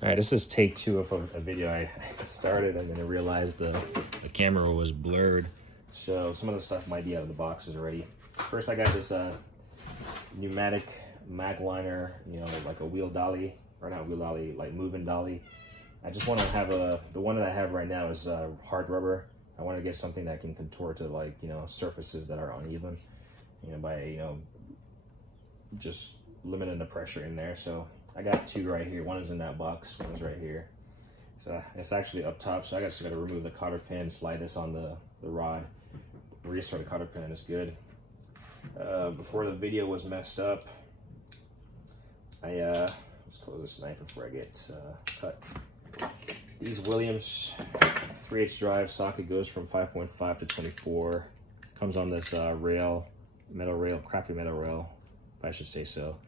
All right, this is take 2 of a video I started, and then I realized the camera was blurred. So some of the stuff might be out of the boxes already. First, I got this pneumatic mag liner, you know, like a wheel dolly, or not wheel dolly, like moving dolly. I just want to have the one that I have right now is hard rubber. I want to get something that can contour to, like, you know, surfaces that are uneven, you know, by, you know, just limiting the pressure in there. So I got 2 right here. One is in that box, one is right here. So it's actually up top. So I just got to remove the cotter pin, slide this on the rod, restart the cotter pin, and it's good. Before the video was messed up, let's close this knife before I get cut. These Williams 3/8 drive socket goes from 5.5 to 24. Comes on this rail, metal rail, crappy metal rail, if I should say so.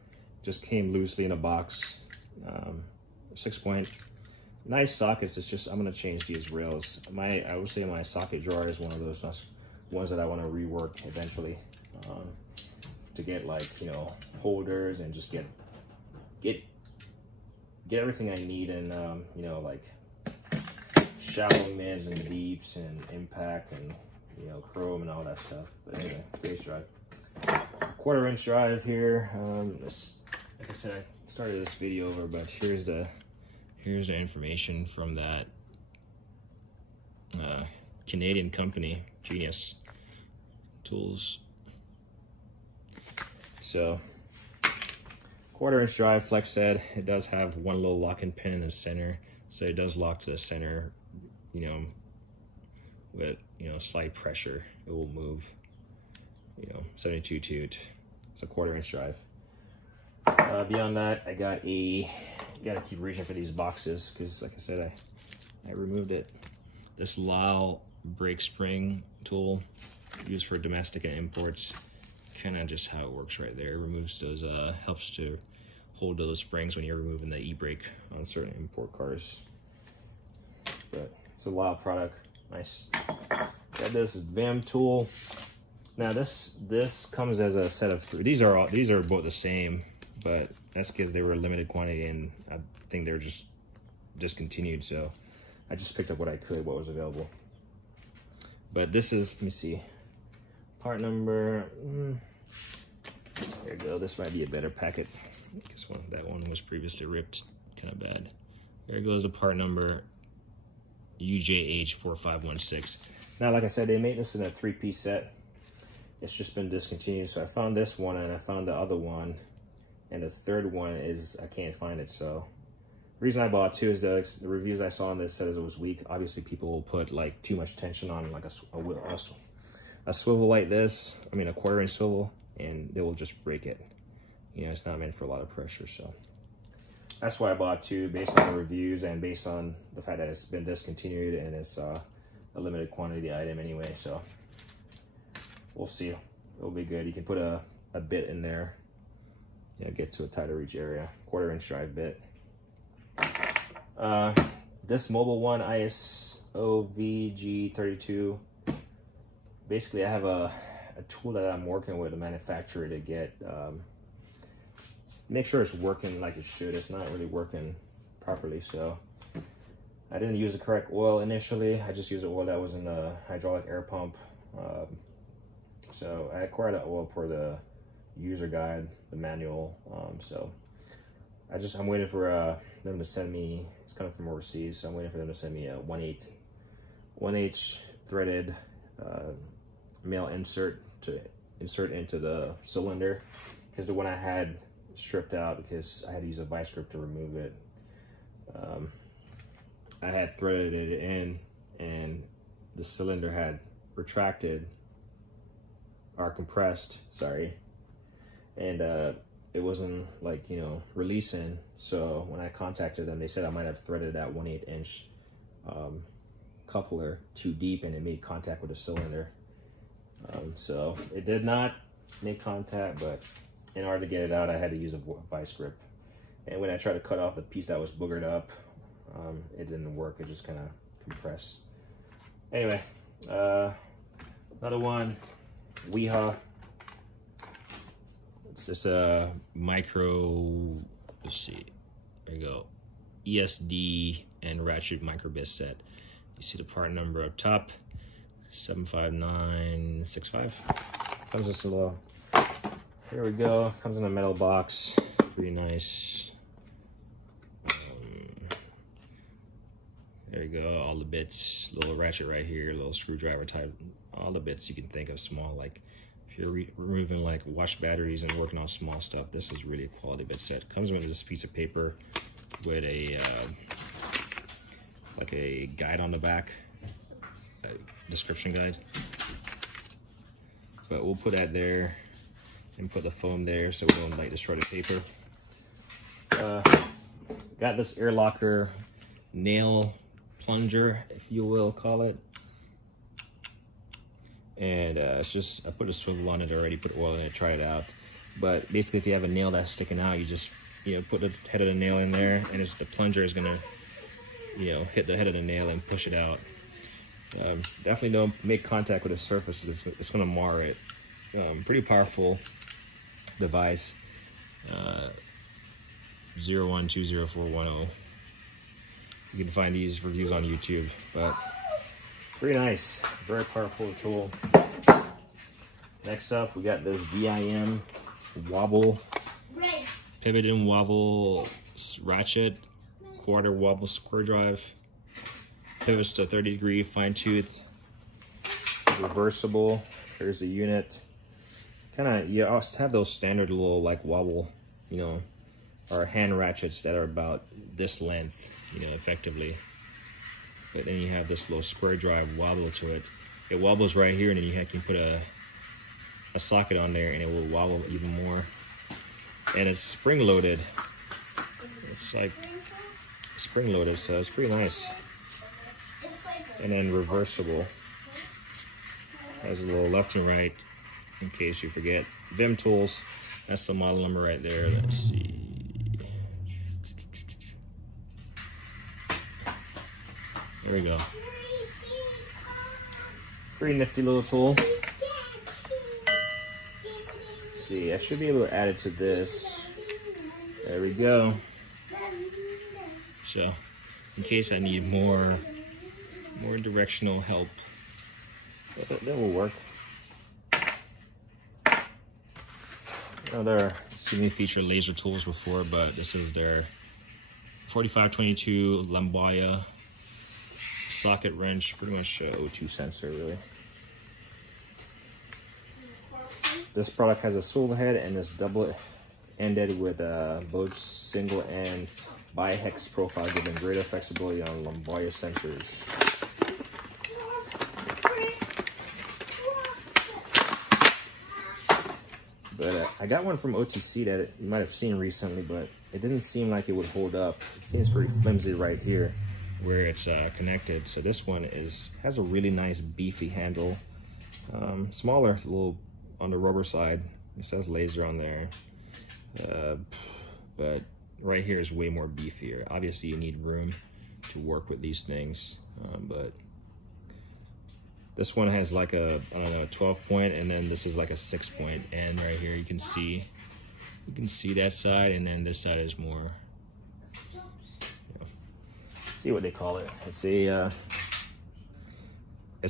Just came loosely in a box. 6-point, nice sockets. It's just I'm gonna change these rails. I would say my socket drawer is one of those ones that I want to rework eventually, to get, like, you know, holders and just get everything I need, and you know, like shallow mids and deeps and impact and, you know, chrome and all that stuff. But anyway, base drive, 1/4-inch drive here. Like I said, I started this video over, but here's the information from that Canadian company, Genius Tools. So 1/4-inch drive, flex head. It does have one little locking pin in the center, so it does lock to the center. You know, with, you know, slight pressure, it will move. You know, 72 toot. It's a 1/4-inch drive. Beyond that, I gotta keep reaching for these boxes, because, like I said, I removed it. This Lyle brake spring tool used for domestic and imports. Kind of just how it works right there. It removes those, helps to hold those springs when you're removing the e-brake on certain import cars. But it's a Lyle product. Nice. Got this Vim tool. Now this comes as a set of 3. These are both the same, but that's because they were limited quantity, and I think they were just discontinued. So I just picked up what I could, what was available. But this is, let me see, part number. There you go. This might be a better packet. This one, that one was previously ripped, kind of bad. There goes the part number, UJH4516. Now, like I said, they made this in a 3-piece set. It's just been discontinued. So I found this one, and I found the other one, and the third one is, I can't find it. So the reason I bought 2 is the reviews I saw on this said it was weak. Obviously, people will put, like, too much tension on, like, a swivel like this. I mean, a 1/4-inch swivel, and they will just break it. You know, it's not meant for a lot of pressure. So that's why I bought 2, based on the reviews and based on the fact that it's been discontinued and it's a limited quantity item anyway. So we'll see. It'll be good. You can put a bit in there, you know, get to a tighter reach area. 1/4-inch drive bit. This mobile one, ISO VG32. Basically, I have a tool that I'm working with a manufacturer to get, make sure it's working like it should. It's not really working properly, so I didn't use the correct oil initially. I just used the oil that was in the hydraulic air pump. So I acquired that oil for the user guide, the manual. So I'm waiting for them to send me. It's coming from overseas, so I'm waiting for them to send me a 1/8 threaded male insert to insert into the cylinder, because the one I had stripped out because I had to use a vice grip to remove it. I had threaded it in, and the cylinder had retracted or compressed, sorry, and it wasn't, like, you know, releasing. So when I contacted them, they said I might have threaded that 1/8-inch coupler too deep, and it made contact with the cylinder. So it did not make contact, but in order to get it out, I had to use a vice grip. And when I tried to cut off the piece that was boogered up, it didn't work. It just kind of compressed. Anyway, another one, Weha. It's just a micro, let's see, there you go, ESD and Ratchet microbit set. You see the part number up top, 75965. Comes just a little, here we go, comes in a metal box, pretty nice. There you go, all the bits, little ratchet right here, little screwdriver type, all the bits you can think of small, like if you're removing like watch batteries and working on small stuff, this is really a quality bit set. Comes with this piece of paper with a, like a guide on the back, a description guide. But we'll put that there and put the foam there so we don't like destroy the paper. Got this air locker nail plunger, if you will call it, and it's just, I put a swivel on it already, put oil in it, try it out. But basically, if you have a nail that's sticking out, you just, you know, put the head of the nail in there, and the plunger is gonna, you know, hit the head of the nail and push it out. Definitely don't make contact with the surface; it's gonna mar it. Pretty powerful device. 01204110. You can find these reviews on YouTube, but pretty nice, very powerful tool. Next up, we got this Vim Wobble Pivot and Wobble Ratchet quarter wobble square drive. Pivots to 30-degree fine tooth, reversible. Here's the unit. Kind of, you also have those standard little like wobble, you know, or hand ratchets that are about this length, you know, effectively. But then you have this little square drive wobble to it. It wobbles right here, and then you can put a socket on there, and it will wobble even more. And it's spring loaded. It's like spring loaded, so it's pretty nice. And then reversible. Has a little left and right, in case you forget. Vim tools. That's the model number right there. Let's see. There we go. Pretty nifty little tool. Let's see, I should be able to add it to this. There we go. So, in case I need more directional help, that will work. I've seen me feature laser tools before, but this is their 4522 Lamboya socket wrench, pretty much O2 sensor, really. This product has a swivel head and is double-ended with both single and bi-hex profile, giving greater flexibility on Lamboya sensors. But I got one from OTC that you might have seen recently, but it didn't seem like it would hold up. It seems pretty flimsy right here where it's connected. So this one has a really nice beefy handle. Smaller, a little on the rubber side. It says laser on there. But right here is way more beefier. Obviously you need room to work with these things. But this one has like a, I don't know, 12 point, and then this is like a 6 point end right here. You can see that side, and then this side is more, see what they call it. It's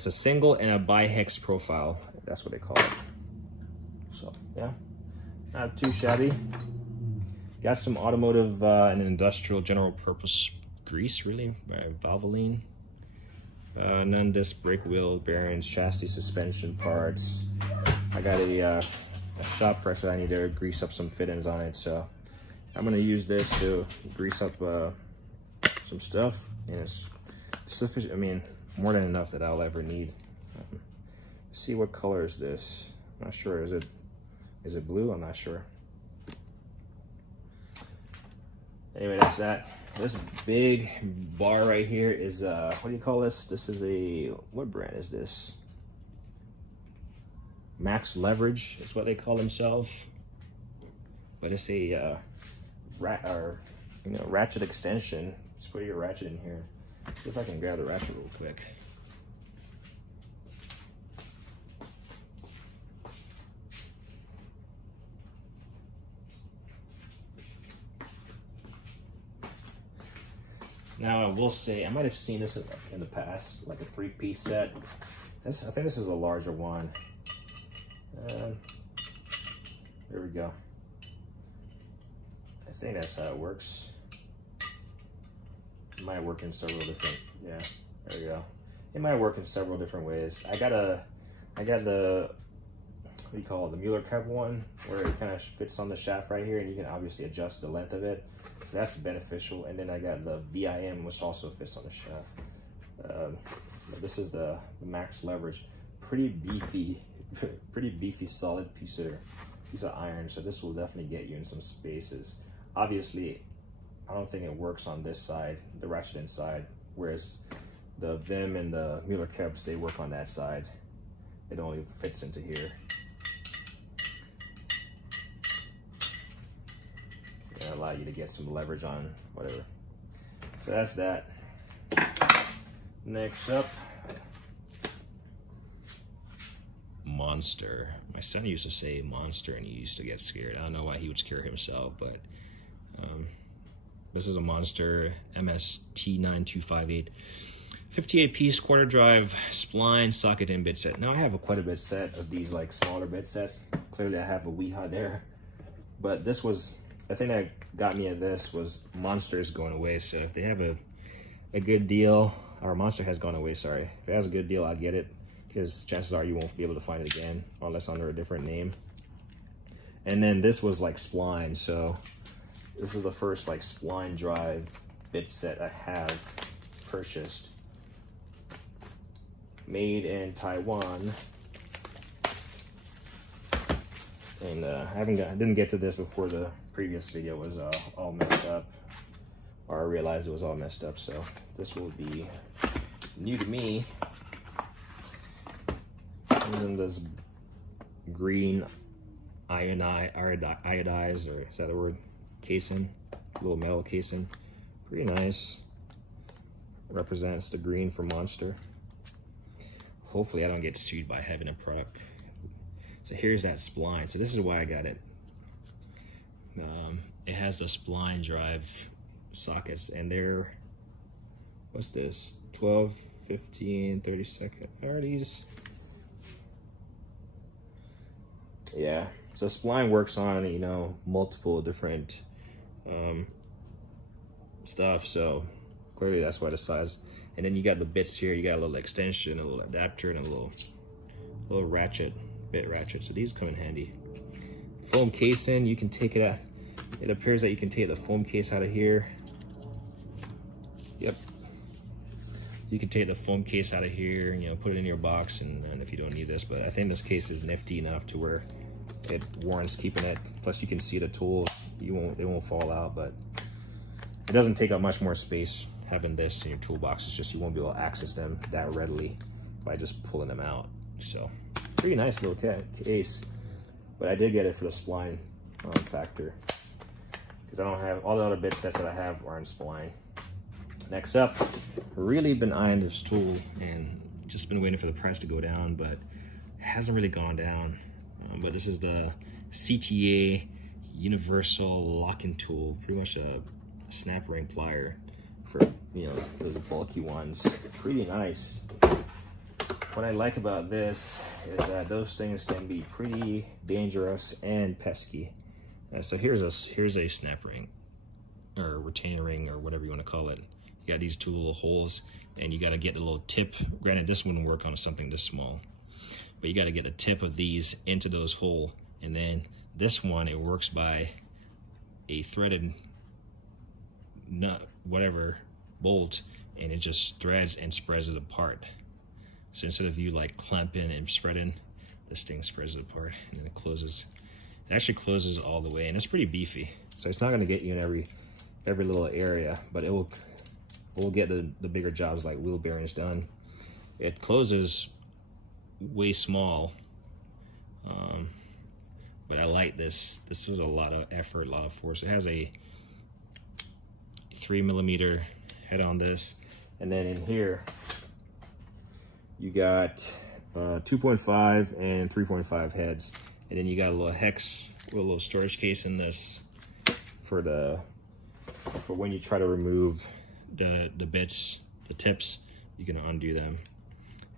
a single and a bi-hex profile. That's what they call it. So yeah, not too shabby. Got some automotive and industrial general purpose grease, really, by Valvoline. Non-disc brake wheel bearings, chassis suspension parts. I got a shop press that I need to grease up some fittings on it, so I'm gonna use this to grease up some stuff, and it's sufficient. I mean, more than enough that I'll ever need. Let's see, what color is this? I'm not sure. Is it blue? I'm not sure. Anyway, that's that. This big bar right here is what do you call this? This is what brand is this? Max Leverage is what they call themselves, but it's a ratchet extension. Let's put your ratchet in here. See if I can grab the ratchet real quick. Now I will say, I might have seen this in the past, like a 3-piece set. I think this is a larger one. There we go. I think that's how it works. It might work in several different, yeah, there we go. It might work in several different ways. I got the, what do you call it, the Mueller Cup one, where it kind of fits on the shaft right here, and you can obviously adjust the length of it. So that's beneficial. And then I got the VIM, which also fits on the shaft. This is the max leverage. Pretty beefy, solid piece of iron. So this will definitely get you in some spaces. Obviously, I don't think it works on this side, the ratchet inside, whereas the Vim and the Mueller Cups, they work on that side. It only fits into here. And allow you to get some leverage on whatever. So that's that. Next up, Monster. My son used to say Monster and he used to get scared. I don't know why he would scare himself, but this is a Monster MST9258. 58-piece quarter drive spline socket in bit set. Now I have quite a bit set of these like smaller bit sets. Clearly I have a Weeha there, but this was, the thing that got me at this was Monster is going away. So if they have a good deal, or Monster has gone away, sorry. If it has a good deal, I'll get it, because chances are you won't be able to find it again unless under a different name. And then this was like Spline, so this is the first like Spline drive bit set I have purchased. Made in Taiwan. And I didn't get to this before the previous video was all messed up, or I realized it was all messed up, so this will be new to me. And then this green iodized, or is that the word, casing, little metal casing, pretty nice. Represents the green for Monster. Hopefully I don't get sued by having a product. So here's that spline. So this is why I got it. It has the spline drive sockets, and they're, what's this, 12, 15, 30 second. Are these? Yeah, so spline works on, you know, multiple different stuff, so clearly that's why the size. And then you got the bits here, you got a little extension, a little adapter, and a little ratchet, bit ratchet. So these come in handy. Foam casing, you can take it out. It appears that you can take the foam case out of here. Yep. You can take the foam case out of here, you know, put it in your box, and if you don't need this, but I think this case is nifty enough to where it warrants keeping it. Plus you can see the tools, they won't fall out, but it doesn't take up much more space having this in your toolbox. It's just you won't be able to access them that readily by just pulling them out. So pretty nice little case, but I did get it for the spline factor, because I don't have, all the other bit sets that I have are in spline. Next up, really been eyeing this tool and just been waiting for the price to go down, but it hasn't really gone down. But this is the CTA Universal Locking Tool, pretty much a snap ring plier for, you know, those bulky ones. Pretty nice. What I like about this is that those things can be pretty dangerous and pesky. So here's a snap ring, or retainer ring, or whatever you want to call it. You got these two little holes, and you got to get the little tip. Granted, this wouldn't work on something this small, but you got to get the tip of these into those holes. And then this one, it works by a threaded nut, whatever, bolt, and it just threads and spreads it apart. So instead of you like clamping and spreading, this thing spreads it apart, and then it closes. It actually closes all the way, and it's pretty beefy. So it's not going to get you in every little area, but it will get the bigger jobs like wheel bearings done. It closes way small, but I like this. This was a lot of effort, a lot of force. It has a 3mm head on this, and then in here you got 2.5 and 3.5 heads, and then you got a little hex with a little storage case in this for when you try to remove the bits, the tips, you can undo them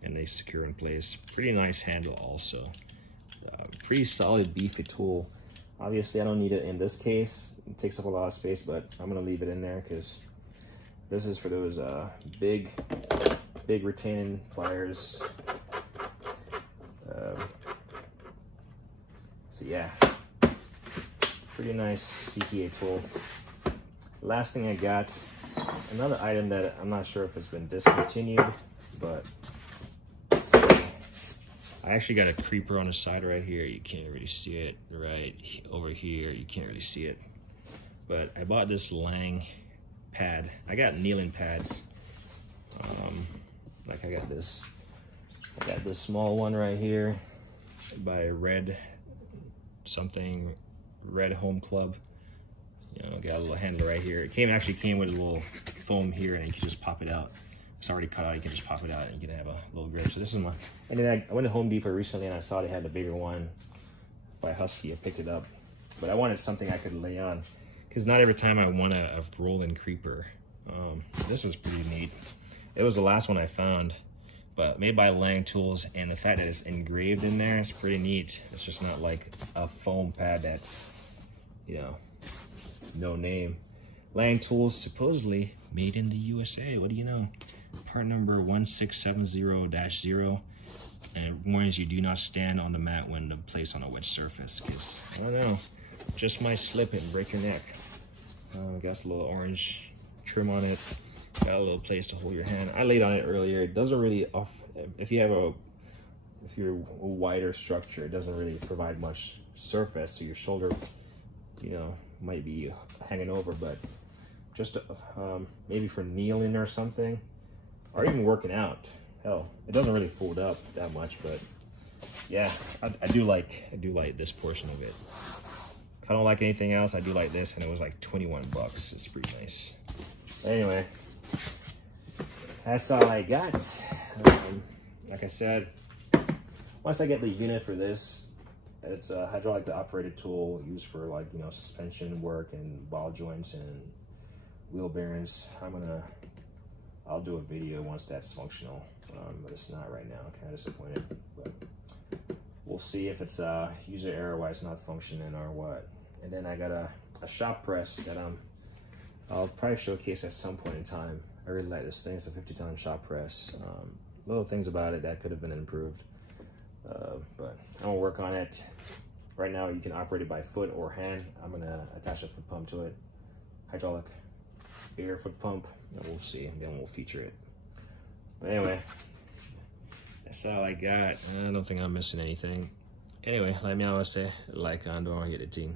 and they secure in place. Pretty nice handle also. Pretty solid, beefy tool. Obviously, I don't need it in this case. It takes up a lot of space, but I'm gonna leave it in there because this is for those big retaining pliers. So yeah, pretty nice CTA tool. Last thing I got, another item that I'm not sure if it's been discontinued, but I actually got a creeper on the side right here. You can't really see it. Right over here, you can't really see it. But I bought this Lang pad. I got kneeling pads. Like I got this small one right here by Red Home Club. You know, got a little handle right here. It actually came with a little foam here, and you can just pop it out. It's already cut out. You can just pop it out, and you can have a little grip. So this is my. And then I went to Home Depot recently, and I saw they had the bigger one by Husky. I picked it up, but I wanted something I could lay on, because not every time I want a rolling creeper. This is pretty neat. It was the last one I found, but made by Lang Tools, and the fact that it's engraved in there is pretty neat. It's just not like a foam pad that's, you know, no name. Lang Tools, supposedly made in the USA. What do you know? Part number 1670-0, and it warns you, do not stand on the mat when placed on a wet surface, because I don't know, just might slip and break your neck. Got a little orange trim on it. Got a little place to hold your hand. I laid on it earlier. It doesn't really if you're a wider structure, it doesn't really provide much surface, so your shoulder, you know, might be hanging over. But just maybe for kneeling or something, or even working out. Hell, it doesn't really fold up that much, but yeah, I do like this portion of it. If I don't like anything else, I do like this, and it was like 21 bucks. It's pretty nice. Anyway, that's all I got. Like I said, once I get the unit for this, it's a hydraulic operated tool used for, like, you know, suspension work and ball joints and wheel bearings. I'll do a video once that's functional, but it's not right now. I'm kind of disappointed, but we'll see if it's user error why it's not functioning or what. And then I got a shop press that I'll probably showcase at some point in time. I really like this thing. It's a 50-ton shop press. Little things about it that could have been improved, but I'm gonna work on it. Right now you can operate it by foot or hand. I'm gonna attach a foot pump to it, hydraulic air foot pump, and we'll see, and then we'll feature it. But anyway, that's all I got. I don't think I'm missing anything. Anyway, let me always say, like, don't hit the team.